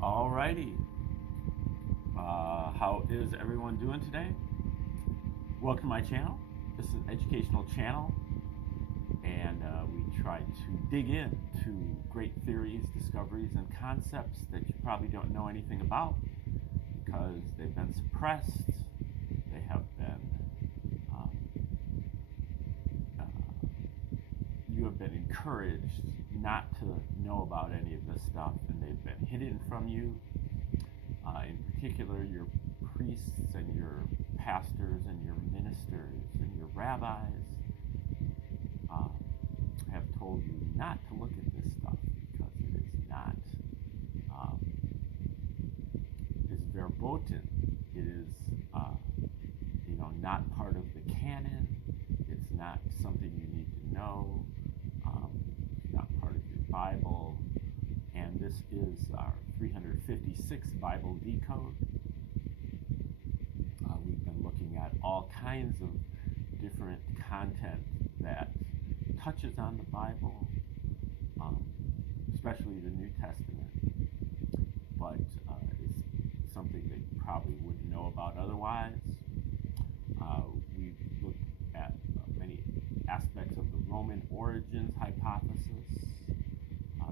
Alrighty, how is everyone doing today? Welcome to my channel. This is an educational channel, and we try to dig into great theories, discoveries, and concepts that you probably don't know anything about because they've been suppressed, they have been, you have been encouraged not to know about any of this stuff, and they've been hidden from you. In particular, your priests and your pastors and your ministers and your rabbis have told you not to look at this stuff because it is not, it's verboten. It is, not part of the canon. It's not something you need to know. It's not part of your Bible. And this is our 356th Bible Decode. We've been looking at all kinds of different content that touches on the Bible, especially the New Testament, but is something that you probably wouldn't know about otherwise. We've looked at many aspects of the Roman origins hypothesis.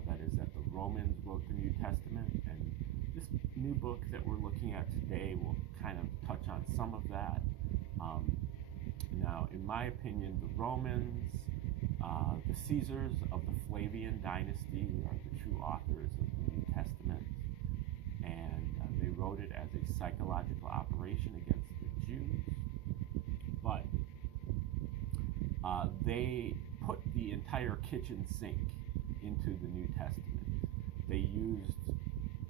That is, that the Romans wrote the New Testament, and this new book that we're looking at today will kind of touch on some of that. Now, in my opinion, the Romans, the Caesars of the Flavian dynasty, are the true authors of the New Testament, and they wrote it as a psychological operation against the Jews, but they put the entire kitchen sink into the New Testament. They used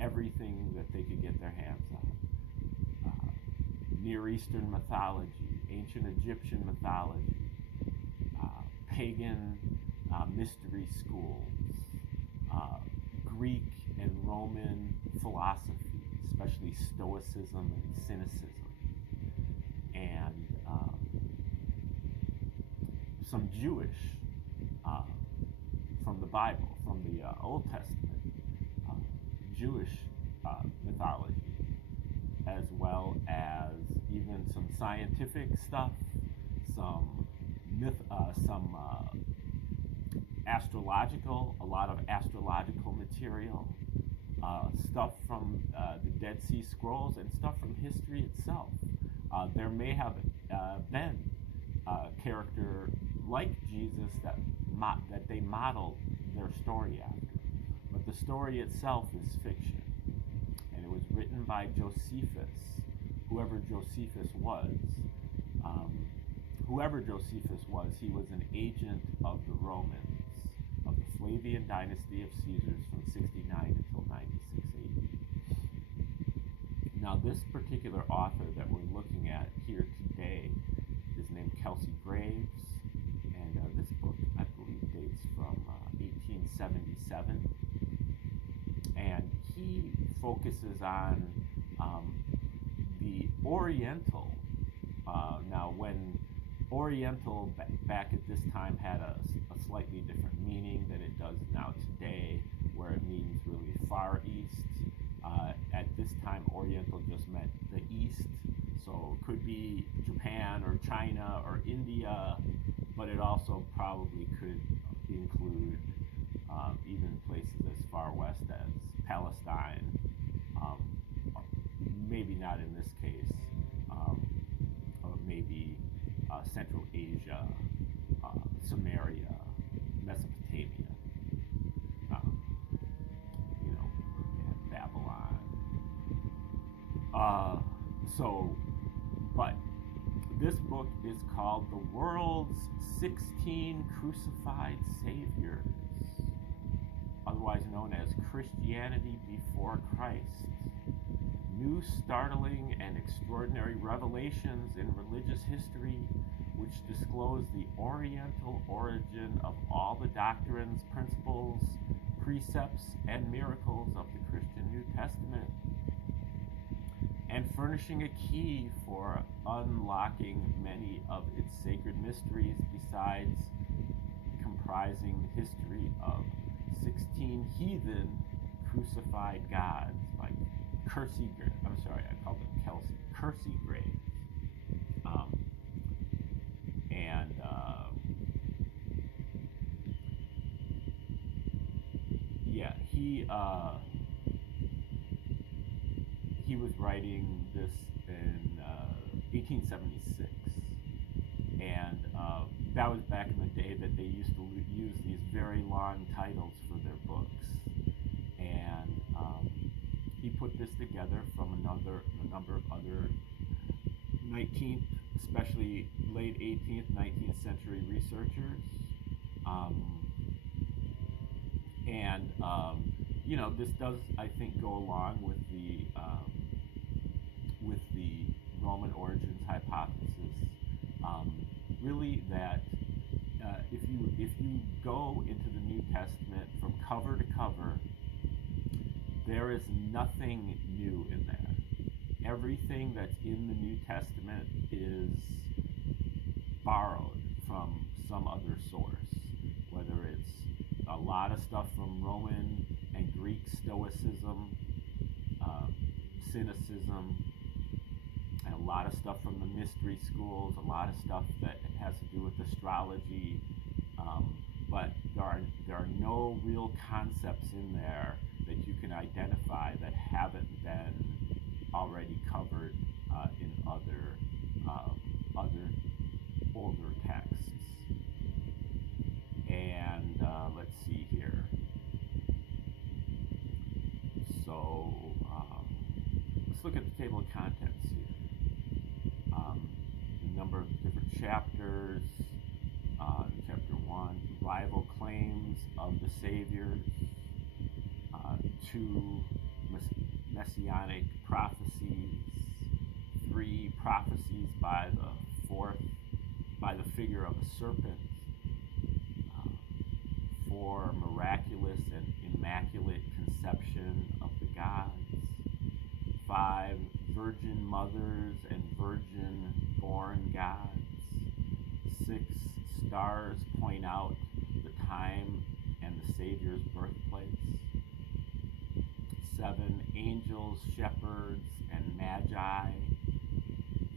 everything that they could get their hands on. Near Eastern mythology, ancient Egyptian mythology, pagan mystery schools, Greek and Roman philosophy, especially Stoicism and Cynicism, and some Jewish from the Bible, from the Old Testament, Jewish mythology, as well as even some scientific stuff, some astrological, a lot of astrological material, stuff from the Dead Sea Scrolls, and stuff from history itself. There may have been a character like Jesus that they modeled their story after, but the story itself is fiction, and it was written by Josephus, whoever Josephus was. He was an agent of the Romans, of the Flavian dynasty of Caesars from 69 until 96 AD. Now, this particular author that we're looking at here today is named Kersey, and this book, I believe, dates from 1877, and he focuses on the Oriental. Now, when Oriental back at this time had a slightly different meaning than it does now today, where it means really Far East. At this time, Oriental just meant the East, so it could be Japan or China or India, but it also probably could include even places as far west as Palestine, maybe not in this case, or maybe Central Asia, Samaria, Mesopotamia, and Babylon. But this book is called The World's 16 Crucified Saviors, otherwise known as Christianity Before Christ. New, startling, and extraordinary revelations in religious history which disclose the Oriental origin of all the doctrines, principles, precepts, and miracles of the Christian New Testament, and furnishing a key for unlocking many of its sacred mysteries, besides comprising the history of 16 heathen crucified gods like Kersey, I'm sorry, I called him Kelsey, Kersey Graves. And yeah, he was writing this in 1876, and that was back in the day that they used to use these very long titles for their books. And he put this together from a number of other 19th, especially late 18th, 19th century researchers. You know, this does, I think, go along with the Roman origins hypothesis. Really, that if you go into the New Testament from cover to cover, there is nothing new in there. Everything that's in the New Testament is borrowed from some other source, whether it's a lot of stuff from Roman and Greek Stoicism, cynicism, and a lot of stuff from the mystery schools, a lot of stuff that has to do with astrology, but there are no real concepts in there that you can identify that haven't been already covered in other older texts. And let's see here. So let's look at the table of contents here. A number of different chapters. Chapter 1, rival claims of the Saviors. 2, messianic prophecies. 3, prophecies by the figure of a serpent. 4, miraculous and immaculate conception of the gods. 5, virgin mothers and virgin-born gods. 6, stars point out the time and the Savior's birthplace. 7, angels, shepherds, and magi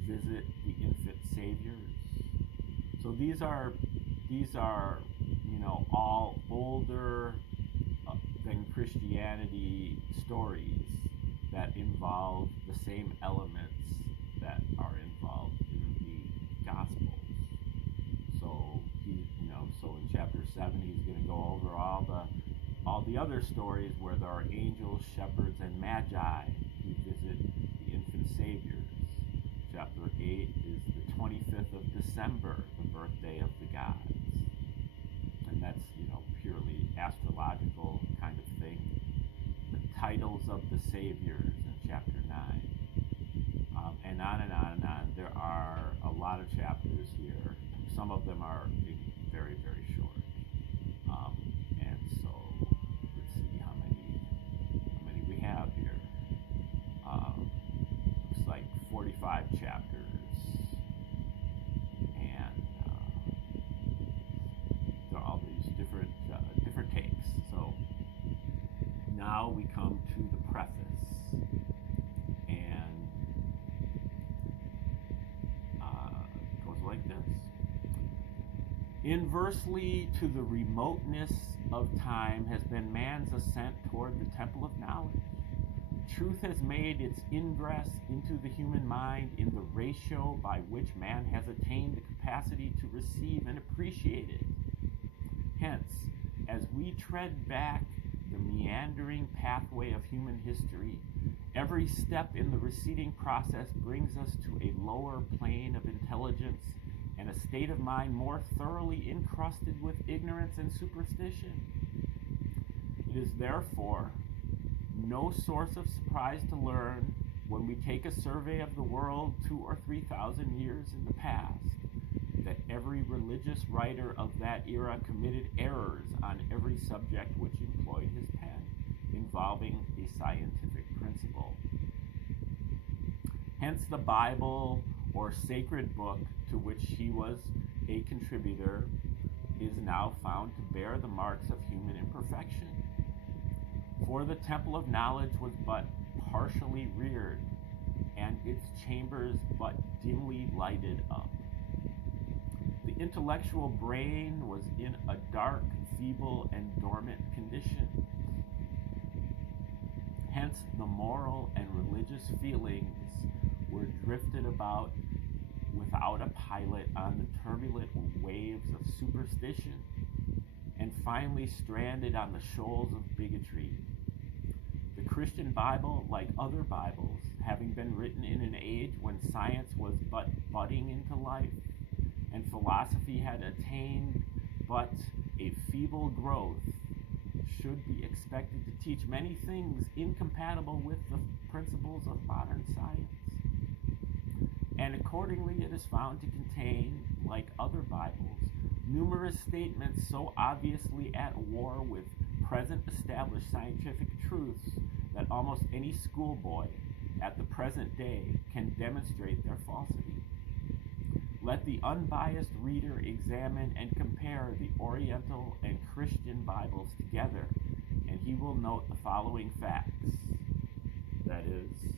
visit the infant saviors. So these are you know, all older than Christianity stories that involve the same elements that are involved in the Gospels. So so in chapter 7 he's going to go over all the other stories where there are angels, shepherds, and magi who visit the infant saviors. Chapter 8 is the 25th of December, the birthday of the gods. And that's, purely astrological kind of thing. The titles of the saviors in chapter 9. And on and on and on. There are a lot of chapters here. Some of them are very, very short. And so let's see how many we have here. Looks like 45 chapters. And there are all these different takes. So now we come to the preface. And it goes like this. Inversely to the remoteness of time has been man's ascent toward the temple of knowledge. Truth has made its ingress into the human mind in the ratio by which man has attained the capacity to receive and appreciate it. Hence, as we tread back the meandering pathway of human history, every step in the receding process brings us to a lower plane of intelligence and a state of mind more thoroughly encrusted with ignorance and superstition. It is therefore no source of surprise to learn when we take a survey of the world 2,000 or 3,000 years in the past that every religious writer of that era committed errors on every subject which employed his pen, involving a scientific principle. Hence the Bible, or sacred book to which he was a contributor, is now found to bear the marks of human imperfection. For the temple of knowledge was but partially reared, and its chambers but dimly lighted up. The intellectual brain was in a dark, feeble, and dormant condition. Hence, the moral and religious feelings were drifted about without a pilot on the turbulent waves of superstition, and finally stranded on the shoals of bigotry. The Christian Bible, like other Bibles, having been written in an age when science was but budding into life, and philosophy had attained but a feeble growth, should be expected to teach many things incompatible with the principles of modern science. And accordingly it is found to contain, like other Bibles, numerous statements so obviously at war with present established scientific truths that almost any schoolboy at the present day can demonstrate their falsity. Let the unbiased reader examine and compare the Oriental and Christian Bibles together, and he will note the following facts. That is,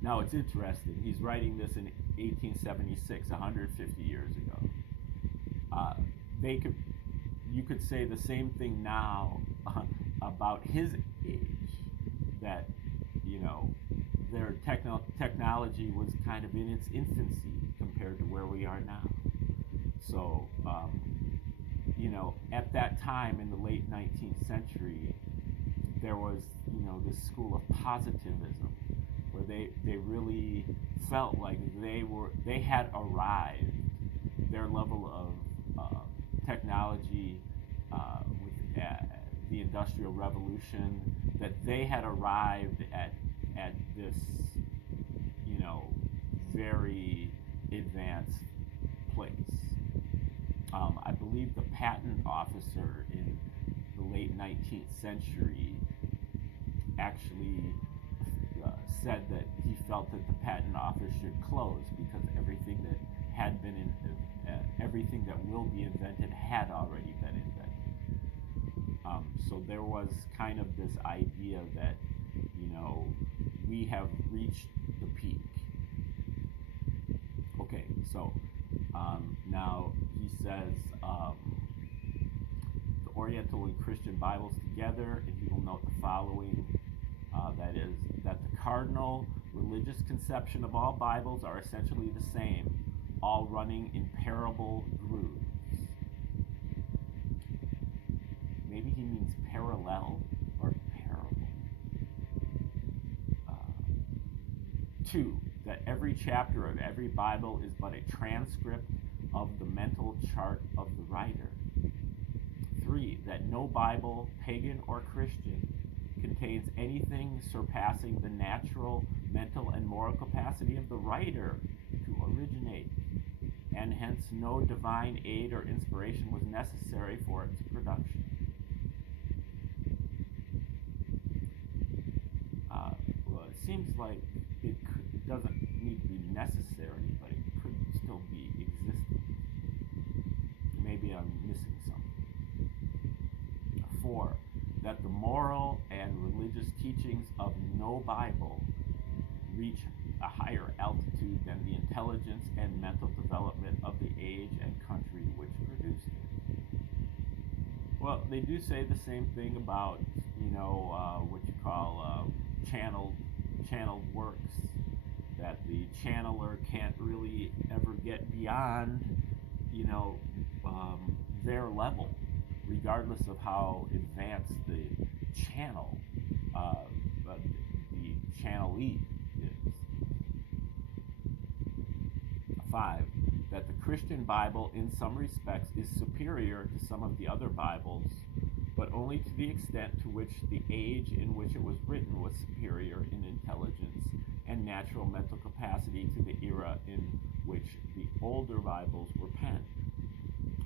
now it's interesting, he's writing this in 1876, 150 years ago. You could say the same thing now about his age, that, their technology was kind of in its infancy compared to where we are now. So, at that time in the late 19th century, there was, this school of positivism where they really felt like they had arrived. Their level of technology with the Industrial Revolution, that they had arrived at this, very advanced place. I believe the patent officer in the late 19th century actually said that he felt that the patent office should close because everything that will be invented had already been invented. So there was kind of this idea that, we have reached the peak. Okay, so now he says the Oriental and Christian Bibles together, and he will note the following, that is, that the cardinal religious conception of all Bibles are essentially the same, all running in parable grooves. Maybe he means parallel or parable. 2, that every chapter of every Bible is but a transcript of the mental chart of the writer. 3, that no Bible, pagan or Christian, contains anything surpassing the natural, mental, and moral capacity of the writer to originate, and hence no divine aid or inspiration was necessary for its production. Well, it seems like it doesn't need to be necessary, but it could still be existing. Maybe I'm missing something. 4, that the moral and religious teachings of no Bible reach a higher altitude than the intelligence and mental development of the age and country which produced it. Well, they do say the same thing about, what you call channeled works, that the channeler can't really ever get beyond, their level, regardless of how advanced the channel, the channelee is. 5, that the Christian Bible in some respects is superior to some of the other Bibles, but only to the extent to which the age in which it was written was superior in intelligence and natural mental capacity to the era in which the older Bibles were penned,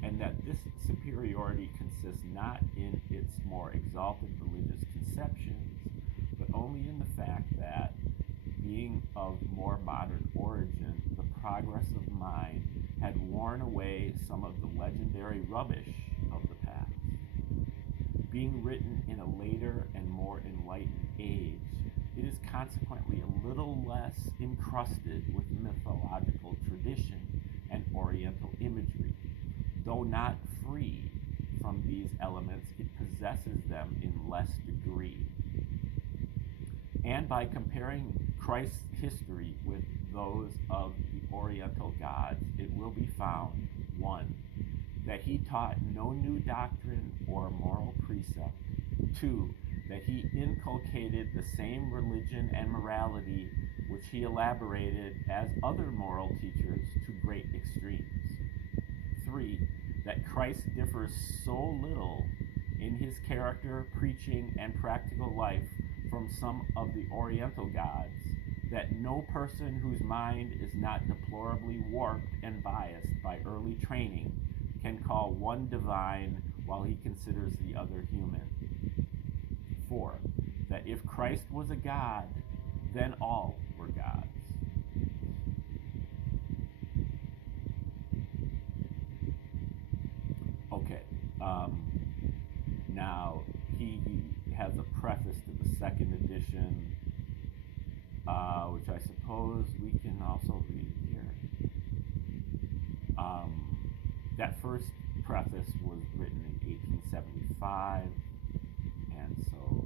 and that this superiority consists not in its more exalted religious conceptions, but only in the fact that, being of more modern origin, the progress of mind had worn away some of the legendary rubbish of the past. being written in a later and more enlightened age, it is consequently a little less encrusted with mythological tradition and Oriental imagery. Though not free from these elements, it possesses them in less degree. And by comparing Christ's history with those of the Oriental gods, it will be found, 1, that he taught no new doctrine or moral precept, 2, that he inculcated the same religion and morality which he elaborated as other moral teachers to great extremes, 3, that Christ differs so little in his character, preaching, and practical life from some of the Oriental gods that no person whose mind is not deplorably warped and biased by early training can call one divine while he considers the other human. 4, that if Christ was a god, then all were gods. Okay, now he has a preface to the second edition, which I suppose we can also read here. That first preface was written in 1875, and so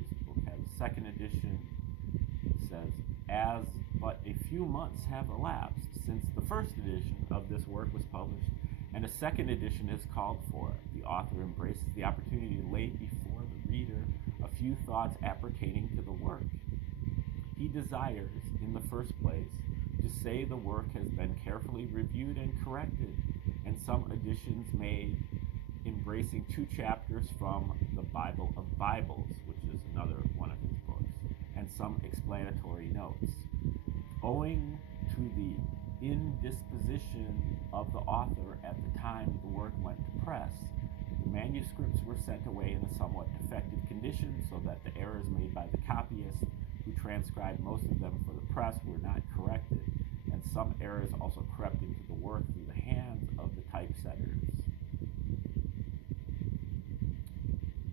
this book has a second edition. It says, as but a few months have elapsed since the first edition of this work was published, and a second edition is called for, the author embraces the opportunity to lay before the reader a few thoughts appertaining to the work. He desires, in the first place, to say the work has been carefully reviewed and corrected, and some additions made, embracing 2 chapters from the Bible of Bibles, which is another one of his books, and some explanatory notes. Owing to the indisposition of the author at the time the work went to press, the manuscripts were sent away in a somewhat defective condition, so that the errors made by the copyists, who transcribed most of them for the press, were not corrected, and some errors also crept into the work through the hands of the typesetters.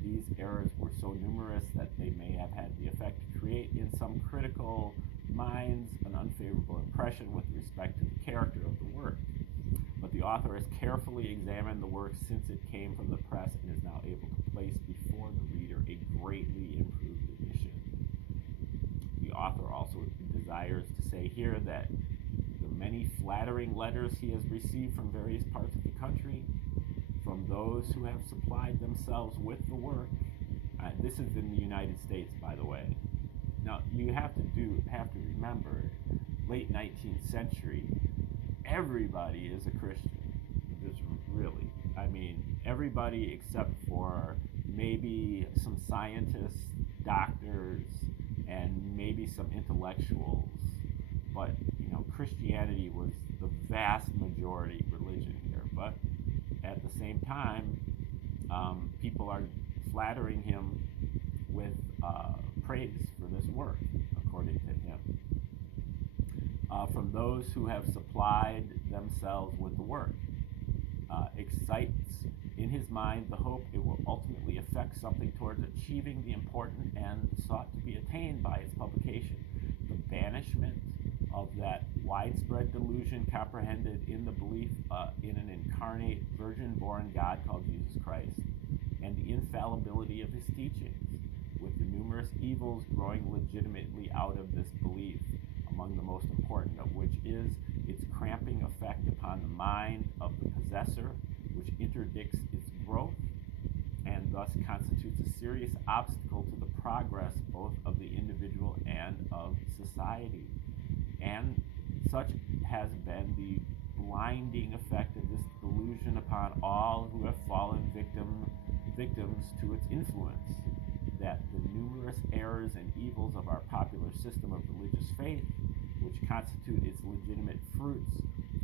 These errors were so numerous that they may have had the effect to create in some critical minds an unfavorable impression with respect to the character of the work. But the author has carefully examined the work since it came from the press and is now able to place before the reader a greatly improved edition. The author also desires to say here that the many flattering letters he has received from various parts of the country, from those who have supplied themselves with the work, this is in the United States, by the way. Now, you have to remember, late 19th century, everybody is a Christian. Just really. I mean, everybody except for maybe some scientists, doctors, and maybe some intellectuals. But, Christianity was the vast majority religion here. But at the same time, people are flattering him with praise for this work, according to him. From those who have supplied themselves with the work, excites in his mind the hope it will ultimately effect something towards achieving the important end sought to be attained by its publication, the banishment of that widespread delusion comprehended in the belief in an incarnate, virgin-born God called Jesus Christ, and the infallibility of his teachings, with the numerous evils growing legitimately out of this belief, among the most important of which is its cramping effect upon the mind of the possessor, which interdicts its growth, and thus constitutes a serious obstacle to the progress both of the individual and of society. And such has been the blinding effect of this delusion upon all who have fallen victims to its influence, that the numerous errors and evils of our popular system of religious faith, which constitute its legitimate fruits,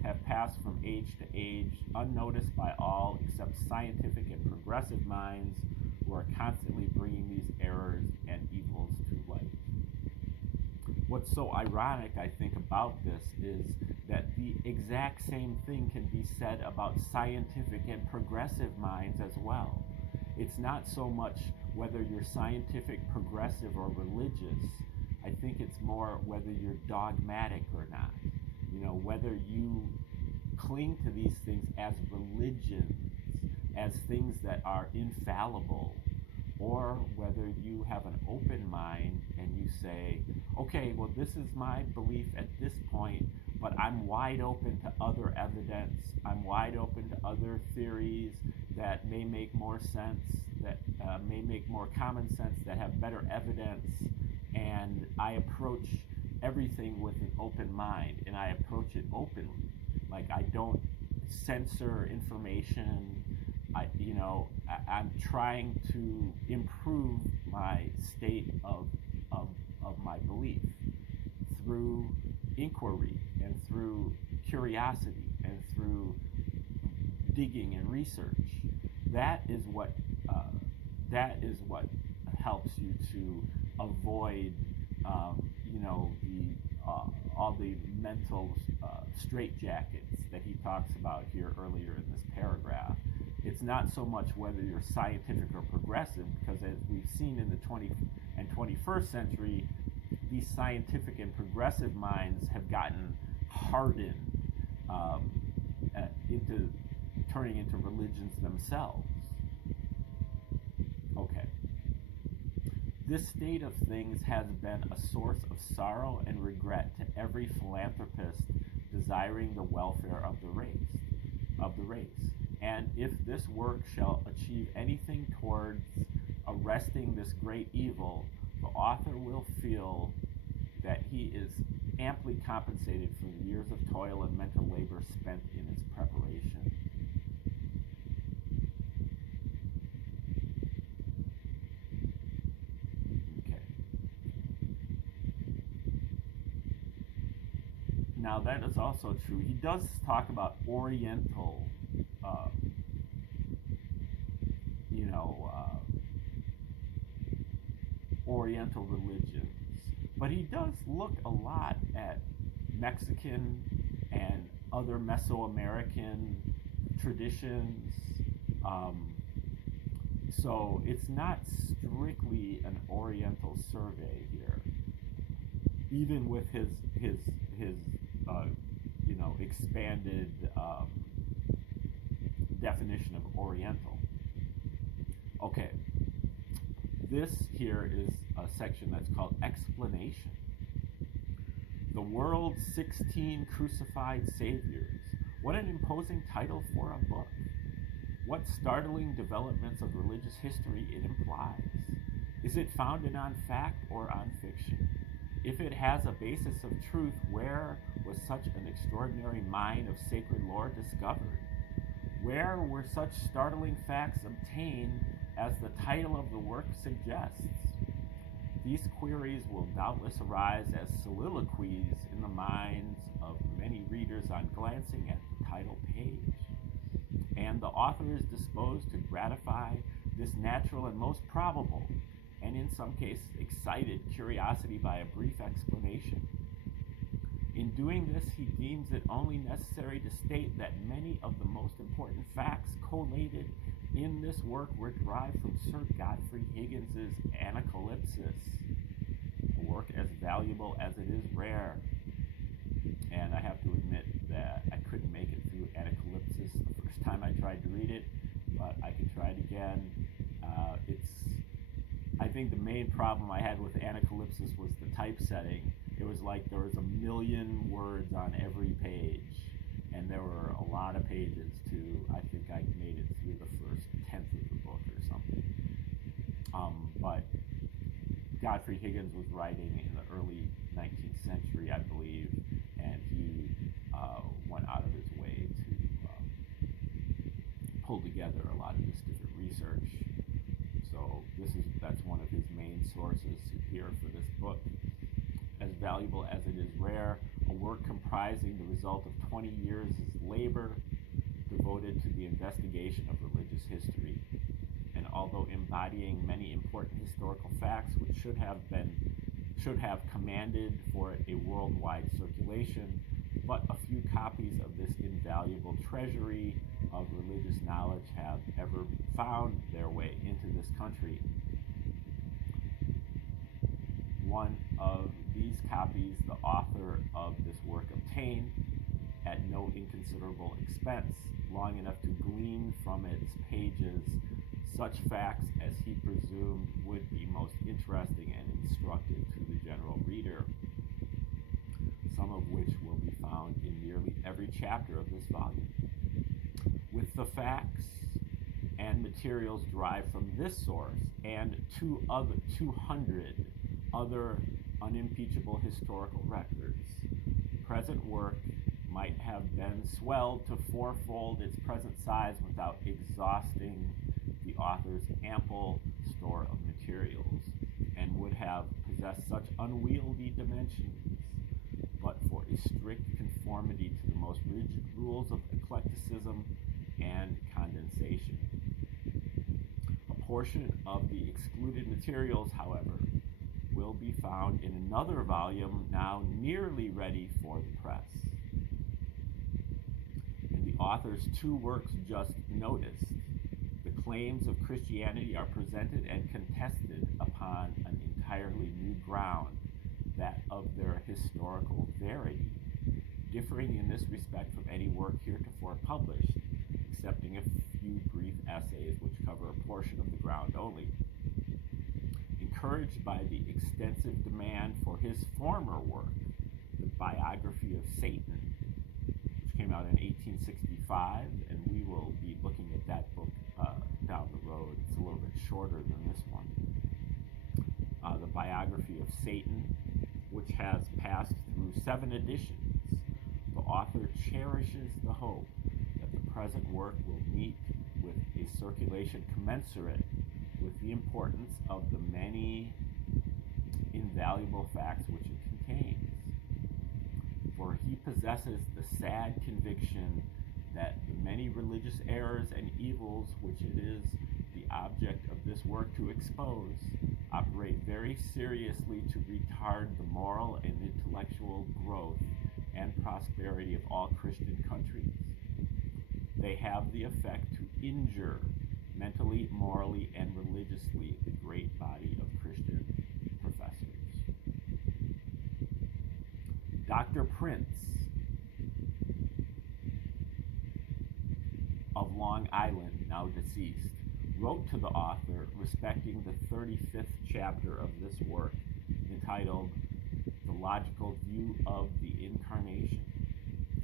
have passed from age to age unnoticed by all except scientific and progressive minds, who are constantly bringing these errors and evils to light. What's so ironic, I think, about this is that the exact same thing can be said about scientific and progressive minds as well. It's not so much whether you're scientific, progressive, or religious. I think it's more whether you're dogmatic or not. You know, whether you cling to these things as religions, as things that are infallible, or whether you have an open mind and you say, okay, well, this is my belief at this point, but I'm wide open to other evidence. I'm wide open to other theories that may make more sense, that may make more common sense, that have better evidence. And I approach everything with an open mind, and I approach it openly. Like, I don't censor information. I'm trying to improve my state of my belief through inquiry and through curiosity and through digging and research. That is what helps you to avoid all the mental straitjackets that he talks about here earlier in this paragraph. It's not so much whether you're scientific or progressive, because as we've seen in the 20th and 21st century, these scientific and progressive minds have gotten hardened into turning into religions themselves. Okay. This state of things has been a source of sorrow and regret to every philanthropist desiring the welfare of the race. And if this work shall achieve anything towards arresting this great evil, the author will feel that he is amply compensated for the years of toil and mental labor spent in its preparation. Okay. Now that is also true. He does talk about Oriental Oriental religions, but he does look a lot at Mexican and other Mesoamerican traditions. So it's not strictly an Oriental survey here, even with his expanded definition of Oriental. Okay, this here is a section that's called Explanation. The World's 16 Crucified Saviors. What an imposing title for a book. What startling developments of religious history it implies. Is it founded on fact or on fiction? If it has a basis of truth, where was such an extraordinary mine of sacred lore discovered? Where were such startling facts obtained as the title of the work suggests? These queries will doubtless arise as soliloquies in the minds of many readers on glancing at the title page. And the author is disposed to gratify this natural and most probable, and in some cases excited, curiosity by a brief explanation. In doing this, he deems it only necessary to state that many of the most important facts collated in this work were derived from Sir Godfrey Higgins's Anacalypsis, a work as valuable as it is rare. And I have to admit that I couldn't make it through Anacalypsis the first time I tried to read it, but I can try it again. I think the main problem I had with Anacalypsis was the typesetting. It was like there was 1 million words on every page, and there were a lot of pages too. I think I made it through the first 10th of the book or something. But Godfrey Higgins was writing in the early 19th century, I believe, and he went out of his way to pull together a lot of this different research. So that's one of his main sources here for this book. As valuable as it is rare, a work comprising the result of 20 years' labor devoted to the investigation of religious history. And although embodying many important historical facts which should have commanded for it a worldwide circulation, but a few copies of this invaluable treasury of religious knowledge have ever found their way into this country. One of these copies the author of this work obtained at no inconsiderable expense, long enough to glean from its pages such facts as he presumed would be most interesting and instructive to the general reader, some of which will be found in nearly every chapter of this volume. With the facts and materials derived from this source and 200 other unimpeachable historical records, the present work might have been swelled to fourfold its present size without exhausting the author's ample store of materials, and would have possessed such unwieldy dimensions but for a strict conformity to the most rigid rules of eclecticism and condensation. A portion of the excluded materials, however, will be found in another volume now nearly ready for the press. In the author's two works just noticed, the claims of Christianity are presented and contested upon an entirely new ground, that of their historical verity, differing in this respect from any work heretofore published, excepting a few brief essays which cover a portion of the ground only. Encouraged by the extensive demand for his former work, the biography of Satan, which came out in 1865, and we will be looking at that book down the road. It's a little bit shorter than this one. The biography of Satan, which has passed through 7 editions, the author cherishes the hope that the present work will meet with a circulation commensurate with the importance of the many invaluable facts which it contains. For he possesses the sad conviction that the many religious errors and evils which it is the object of this work to expose operate very seriously to retard the moral and intellectual growth and prosperity of all Christian countries. They have the effect to injure mentally, morally, and religiously the great body of Christian professors. Dr. Prince of Long Island, now deceased, wrote to the author respecting the 35th chapter of this work, entitled The Logical View of the Incarnation,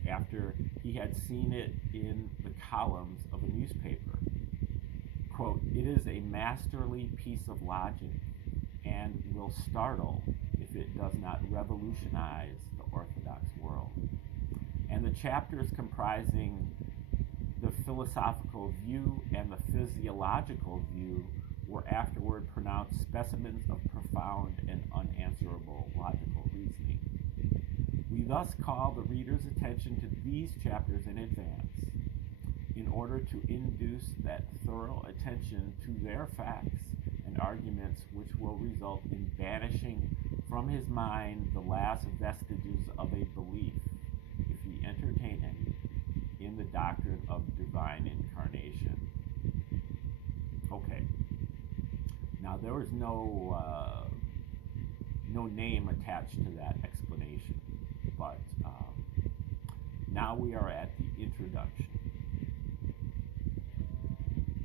after he had seen it in the columns of a newspaper. Quote, "It is a masterly piece of logic and will startle if it does not revolutionize the Orthodox world." And the chapters comprising the philosophical view and the physiological view were afterward pronounced specimens of profound and unanswerable logical reasoning. We thus call the reader's attention to these chapters in advance, in order to induce that thorough attention to their facts and arguments which will result in banishing from his mind the last vestiges of a belief, if he entertain any, in the doctrine of divine incarnation. Okay. Now there was no name attached to that explanation, but now we are at the introduction.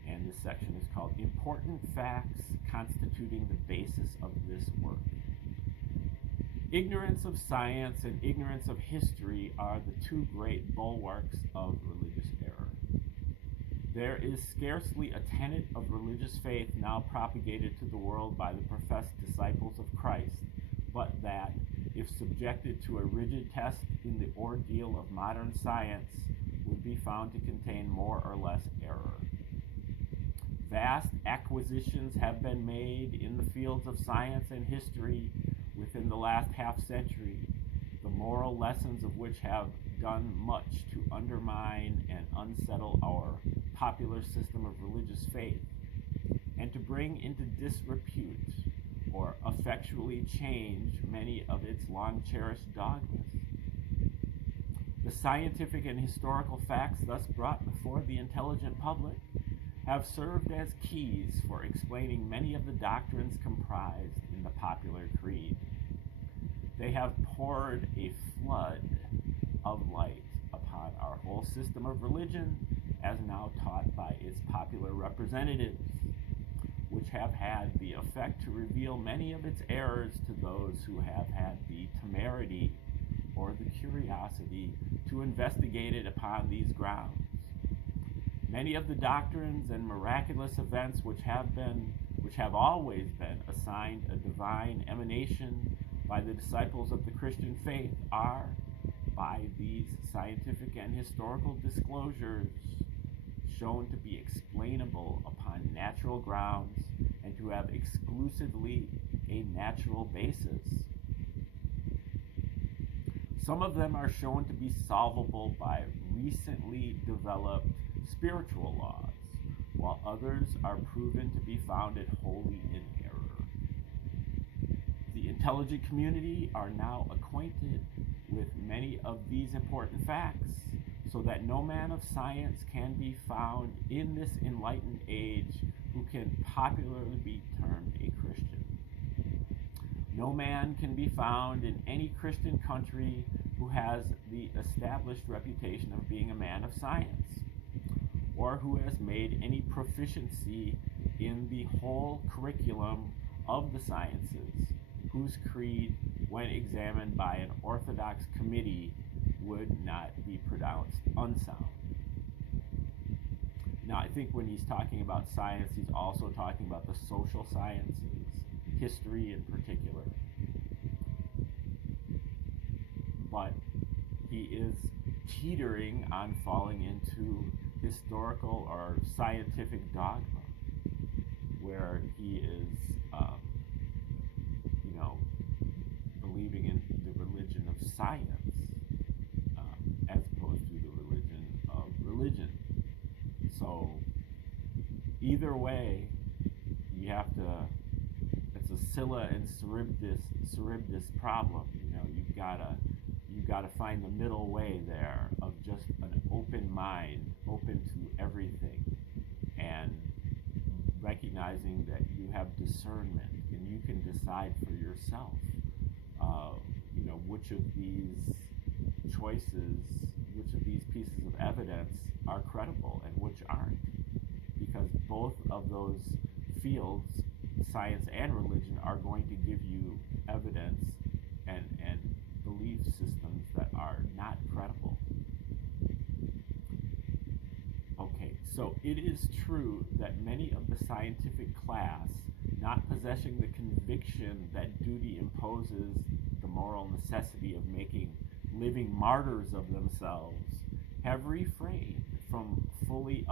And this section is called Important Facts Constituting the Basis of This Work. Ignorance of science and ignorance of history are the two great bulwarks of religious error. There is scarcely a tenet of religious faith now propagated to the world by the professed disciples of Christ, but that, if subjected to a rigid test in the ordeal of modern science, would be found to contain more or less error. Vast acquisitions have been made in the fields of science and history within the last half-century, the moral lessons of which have done much to undermine and unsettle our popular system of religious faith, and to bring into disrepute or effectually change many of its long-cherished dogmas. The scientific and historical facts thus brought before the intelligent public have served as keys for explaining many of the doctrines comprised in the popular creed. They have poured a flood of light upon our whole system of religion as now taught by its popular representatives, which have had the effect to reveal many of its errors to those who have had the temerity or the curiosity to investigate it upon these grounds. Many of the doctrines and miraculous events which have always been assigned a divine emanation by the disciples of the Christian faith are, by these scientific and historical disclosures, shown to be explainable upon natural grounds and to have exclusively a natural basis. Some of them are shown to be solvable by recently developed spiritual laws, while others are proven to be founded wholly in error. The intelligent community are now acquainted with many of these important facts, so that no man of science can be found in this enlightened age who can popularly be termed a Christian. No man can be found in any Christian country who has the established reputation of being a man of science, or who has made any proficiency in the whole curriculum of the sciences, whose creed, when examined by an orthodox committee, would not be pronounced unsound. Now, I think when he's talking about science, he's also talking about the social sciences, history in particular. But he is teetering on falling into historical or scientific dogma, where he is, believing in the religion of science as opposed to the religion of religion. So either way, you have to. It's a Scylla and Charybdis problem. You've gotta find the middle way there of just an open mind, open to everything, and recognizing that you have discernment and you can decide for yourself, which of these choices, which of these pieces of evidence are credible and which aren't, because both of those fields, science and religion, are going to give you evidence and belief systems that are not credible. Okay, so it is true that many of the scientific class, not possessing the conviction that duty imposes the moral necessity of making living martyrs of themselves, have refrained from fully